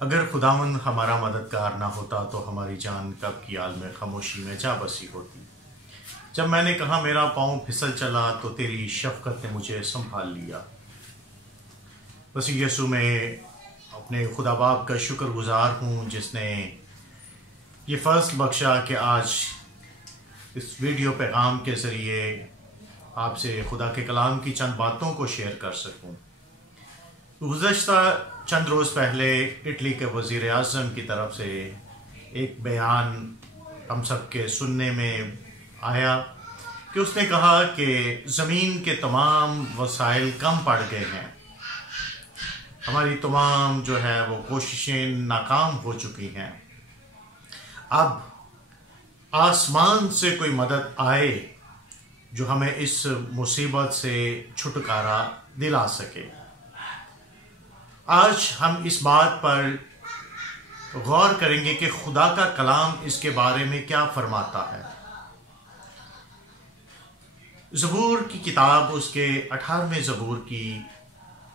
اگر خداوند ہمارا مددگار نہ ہوتا تو ہماری جان کب کی عالم خاموشی میں جا بسی ہوتی۔ جب میں نے کہا میرا پاؤں پھسل چلا تو تیری شفقت نے مجھے سنبھال لیا۔ مسیح یسوع میں اپنے خدا باپ کا شکر گزار ہوں جس نے یہ فضل بخشا کہ آج اس ویڈیو پیغام کے ذریعے آپ سے خدا کے کلام کی چند باتوں کو شیئر کر سکوں۔ گزشتہ چند روز پہلے اٹلی کے وزیر اعظم کی طرف سے ایک بیان ہم سب کے سننے میں آیا کہ اس نے کہا کہ زمین کے تمام وسائل کم پڑ گئے ہیں، ہماری تمام جو ہے وہ کوششیں ناکام ہو چکی ہیں، اب آسمان سے کوئی مدد آئے جو ہمیں اس مصیبت سے چھٹکارا دلا سکے۔ آج ہم اس بات پر غور کریں گے کہ خدا کا کلام اس کے بارے میں کیا فرماتا ہے۔ زبور کی کتاب اس کے 18ویں زبور کی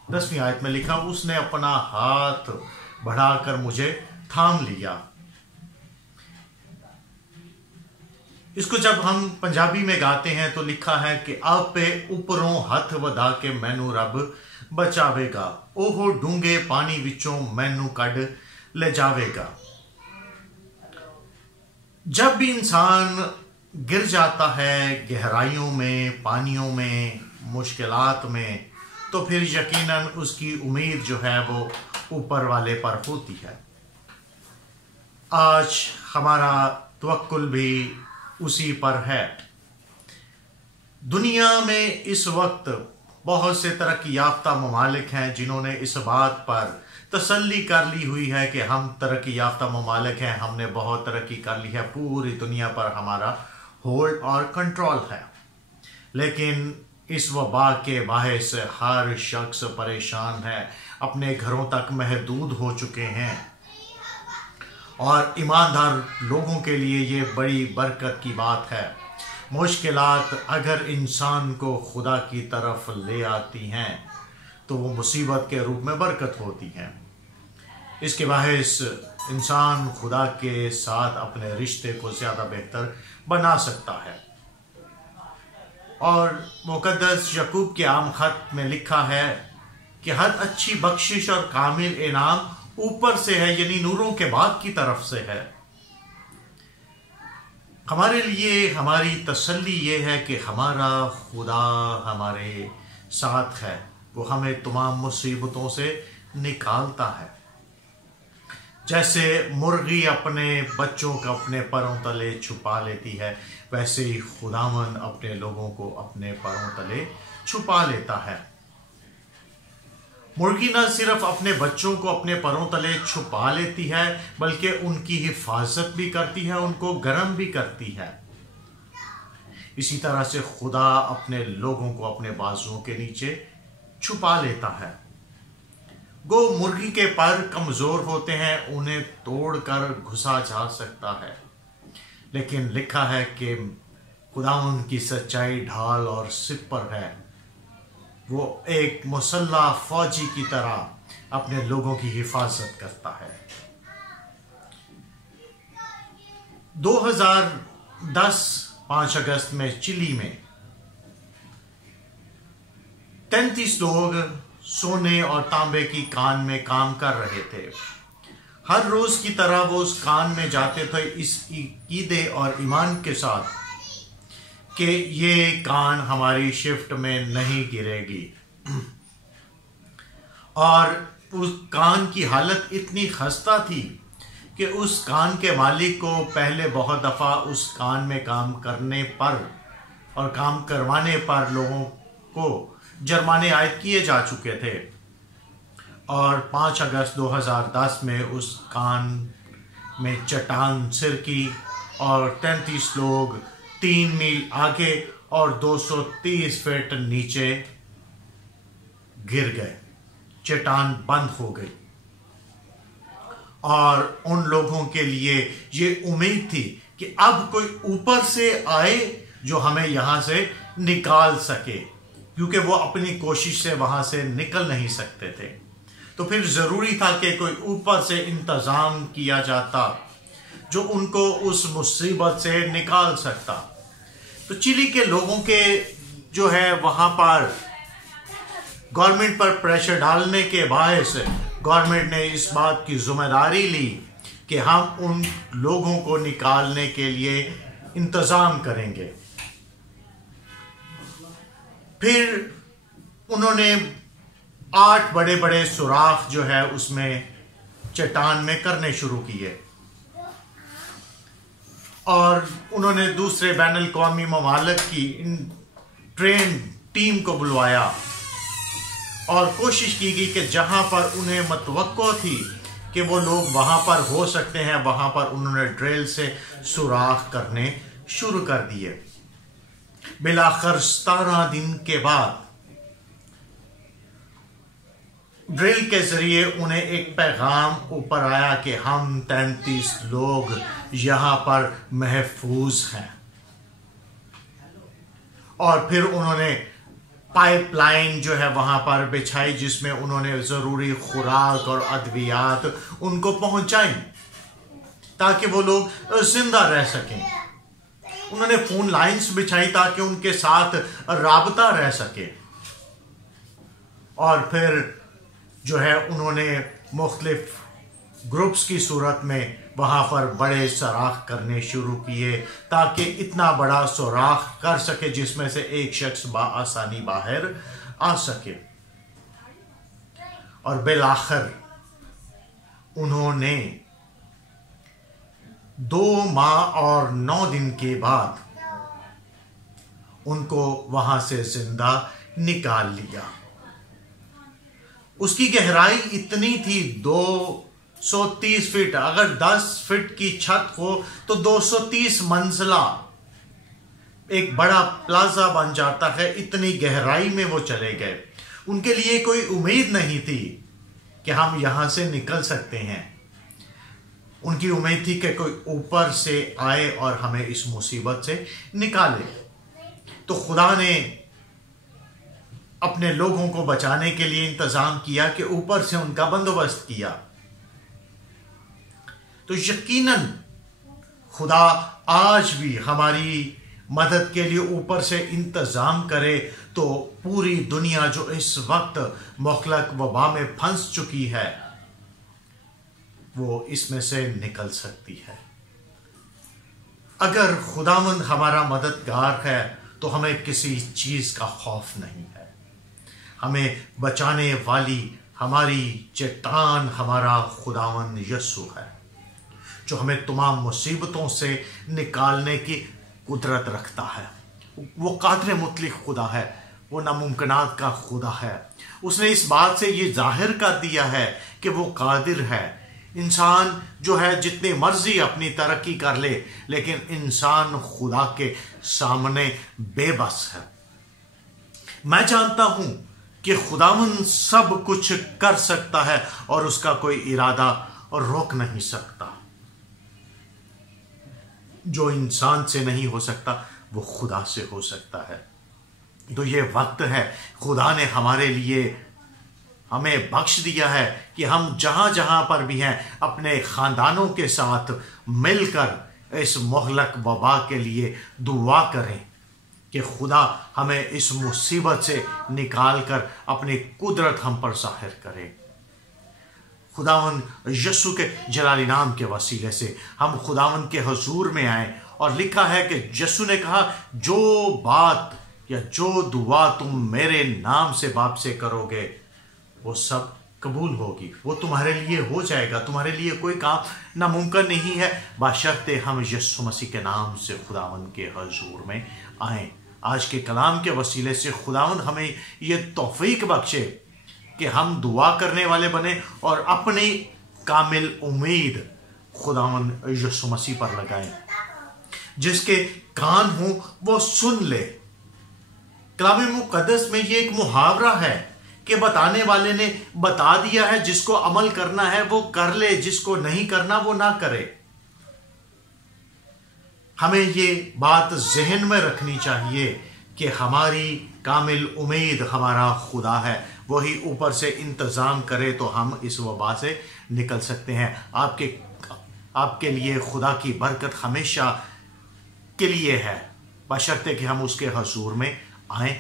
10ویں آیت میں لکھا، اس نے اپنا ہاتھ بڑھا کر مجھے تھام لیا۔ اس کو جب ہم پنجابی میں گاتے ہیں تو لکھا ہے کہ آپ پہ اوپروں ہاتھ ودا کے مینو رب بچاوے گا، اوہو ڈونگے پانی وچوں مینو کڈ لے جاوے گا۔ جب بھی انسان گر جاتا ہے گہرائیوں میں، پانیوں میں، مشکلات میں، تو پھر یقیناً اس کی امید جو ہے وہ اوپر والے پر ہوتی ہے۔ آج ہمارا توکل بھی اسی پر ہے۔ دنیا میں اس وقت بہت سے ترقی یافتہ ممالک ہیں جنہوں نے اس بات پر تسلی کر لی ہوئی ہے کہ ہم ترقی یافتہ ممالک ہیں، ہم نے بہت ترقی کر لی ہے، پوری دنیا پر ہمارا ہولڈ اور کنٹرول ہے۔ لیکن اس وبا کے باعث ہر شخص پریشان ہے، اپنے گھروں تک محدود ہو چکے ہیں، اور ایماندار لوگوں کے لیے یہ بڑی برکت کی بات ہے۔ مشکلات اگر انسان کو خدا کی طرف لے آتی ہیں تو وہ مصیبت کے روپ میں برکت ہوتی ہیں۔ اس کے باعث انسان خدا کے ساتھ اپنے رشتے کو زیادہ بہتر بنا سکتا ہے۔ اور مقدس یعقوب کے عام خط میں لکھا ہے کہ ہر اچھی بخشش اور کامل انعام اوپر سے ہے، یعنی نوروں کے باغ کی طرف سے ہے۔ ہمارے لیے ہماری تسلی یہ ہے کہ ہمارا خدا ہمارے ساتھ ہے، وہ ہمیں تمام مصیبتوں سے نکالتا ہے۔ جیسے مرغی اپنے بچوں کو اپنے پروں تلے چھپا لیتی ہے، ویسے ہی خداوند اپنے لوگوں کو اپنے پروں تلے چھپا لیتا ہے۔ مرغی نہ صرف اپنے بچوں کو اپنے پروں تلے چھپا لیتی ہے بلکہ ان کی حفاظت بھی کرتی ہے، ان کو گرم بھی کرتی ہے۔ اسی طرح سے خدا اپنے لوگوں کو اپنے بازوؤں کے نیچے چھپا لیتا ہے۔ گو مرغی کے پر کمزور ہوتے ہیں، انہیں توڑ کر گھسا جا سکتا ہے، لیکن لکھا ہے کہ خداوند کی سچائی ڈھال اور سپر ہے، وہ ایک مسلح فوجی کی طرح اپنے لوگوں کی حفاظت کرتا ہے۔ 2010 5 اگست میں چلی میں 33 لوگ سونے اور تانبے کی کان میں کام کر رہے تھے۔ ہر روز کی طرح وہ اس کان میں جاتے تھے اس عقیدے اور ایمان کے ساتھ کہ یہ کان ہماری شفٹ میں نہیں گرے گی، اور اس کان کی حالت اتنی خستہ تھی کہ اس کان کے مالک کو پہلے بہت دفعہ اس کان میں کام کرنے پر اور کام کروانے پر لوگوں کو جرمانے عائد کیے جا چکے تھے، اور 5 اگست 2010 میں اس کان میں چٹان سرکی اور 33 لوگ 3 میل آگے اور 230 فٹ نیچے گر گئے، چٹان بند ہو گئی، اور ان لوگوں کے لیے یہ امید تھی کہ اب کوئی اوپر سے آئے جو ہمیں یہاں سے نکال سکے، کیونکہ وہ اپنی کوشش سے وہاں سے نکل نہیں سکتے تھے۔ تو پھر ضروری تھا کہ کوئی اوپر سے انتظام کیا جاتا جو ان کو اس مصیبت سے نکال سکتا۔ تو چلی کے لوگوں کے جو ہے وہاں پر گورنمنٹ پر پریشر ڈالنے کے باعث گورنمنٹ نے اس بات کی ذمہ داری لی کہ ہم ان لوگوں کو نکالنے کے لیے انتظام کریں گے۔ پھر انہوں نے 8 بڑے بڑے سوراخ جو ہے اس میں چٹان میں کرنے شروع کیے، اور انہوں نے دوسرے بین الاقوامی ممالک کی ٹرین ٹیم کو بلوایا اور کوشش کی گئی کہ جہاں پر انہیں متوقع تھی کہ وہ لوگ وہاں پر ہو سکتے ہیں وہاں پر انہوں نے ڈرل سے سوراخ کرنے شروع کر دیے۔ بالآخر 17 دن کے بعد ڈرل کے ذریعے انہیں ایک پیغام اوپر آیا کہ ہم 33 لوگ یہاں پر محفوظ ہیں، اور پھر انہوں نے پائپ لائن جو ہے وہاں پر بچھائی جس میں انہوں نے ضروری خوراک اور ادویات ان کو پہنچائی تاکہ وہ لوگ زندہ رہ سکیں۔ انہوں نے فون لائنز بچھائی تاکہ ان کے ساتھ رابطہ رہ سکے، اور پھر جو ہے انہوں نے مختلف گروپس کی صورت میں وہاں پر بڑے سوراخ کرنے شروع کیے تاکہ اتنا بڑا سوراخ کر سکے جس میں سے ایک شخص بآسانی باہر آ سکے۔ اور بالآخر انہوں نے 2 ماہ اور 9 دن کے بعد ان کو وہاں سے زندہ نکال لیا۔ اس کی گہرائی اتنی تھی 230 فٹ، اگر 10 فٹ کی چھت ہو تو 230 منزلہ ایک بڑا پلازا بن جاتا ہے، اتنی گہرائی میں وہ چلے گئے۔ ان کے لیے کوئی امید نہیں تھی کہ ہم یہاں سے نکل سکتے ہیں، ان کی امید تھی کہ کوئی اوپر سے آئے اور ہمیں اس مصیبت سے نکالے۔ تو خدا نے اپنے لوگوں کو بچانے کے لیے انتظام کیا کہ اوپر سے ان کا بندوبست کیا۔ تو یقیناً خدا آج بھی ہماری مدد کے لیے اوپر سے انتظام کرے تو پوری دنیا جو اس وقت مہلک وبا میں پھنس چکی ہے وہ اس میں سے نکل سکتی ہے۔ اگر خداوند ہمارا مددگار ہے تو ہمیں کسی چیز کا خوف نہیں ہے۔ ہمیں بچانے والی ہماری چٹان ہمارا خداوند یسوع ہے جو ہمیں تمام مصیبتوں سے نکالنے کی قدرت رکھتا ہے۔ وہ قادر مطلق خدا ہے، وہ ناممکنات کا خدا ہے۔ اس نے اس بات سے یہ ظاہر کر دیا ہے کہ وہ قادر ہے۔ انسان جو ہے جتنی مرضی اپنی ترقی کر لے لیکن انسان خدا کے سامنے بے بس ہے۔ میں جانتا ہوں کہ خداوند سب کچھ کر سکتا ہے اور اس کا کوئی ارادہ روک نہیں سکتا۔ جو انسان سے نہیں ہو سکتا وہ خدا سے ہو سکتا ہے۔ تو یہ وقت ہے، خدا نے ہمارے لیے ہمیں بخش دیا ہے کہ ہم جہاں جہاں پر بھی ہیں اپنے خاندانوں کے ساتھ مل کر اس مہلک وبا کے لیے دعا کریں کہ خدا ہمیں اس مصیبت سے نکال کر اپنی قدرت ہم پر ظاہر کرے۔ خداوند یسوع کے جلالی نام کے وسیلے سے ہم خداوند کے حضور میں آئیں، اور لکھا ہے کہ یسوع نے کہا جو بات یا جو دعا تم میرے نام سے باپ سے کرو گے وہ سب قبول ہوگی، وہ تمہارے لیے ہو جائے گا۔ تمہارے لیے کوئی کام ناممکن نہیں ہے بشرطے ہم یسوع مسیح کے نام سے خداوند کے حضور میں آئیں۔ آج کے کلام کے وسیلے سے خداوند ہمیں یہ توفیق بخشے کہ ہم دعا کرنے والے بنیں اور اپنی کامل امید خداوند یسوع مسیح پر لگائیں۔ جس کے کان ہوں وہ سن لے۔ کلام مقدس میں یہ ایک محاورہ ہے کہ بتانے والے نے بتا دیا ہے، جس کو عمل کرنا ہے وہ کر لے، جس کو نہیں کرنا وہ نہ کرے۔ ہمیں یہ بات ذہن میں رکھنی چاہیے کہ ہماری کامل امید ہمارا خدا ہے، وہی اوپر سے انتظام کرے تو ہم اس وبا سے نکل سکتے ہیں۔ آپ کے لیے خدا کی برکت ہمیشہ کے لیے ہے، بشرطے کہ ہم اس کے حضور میں آئیں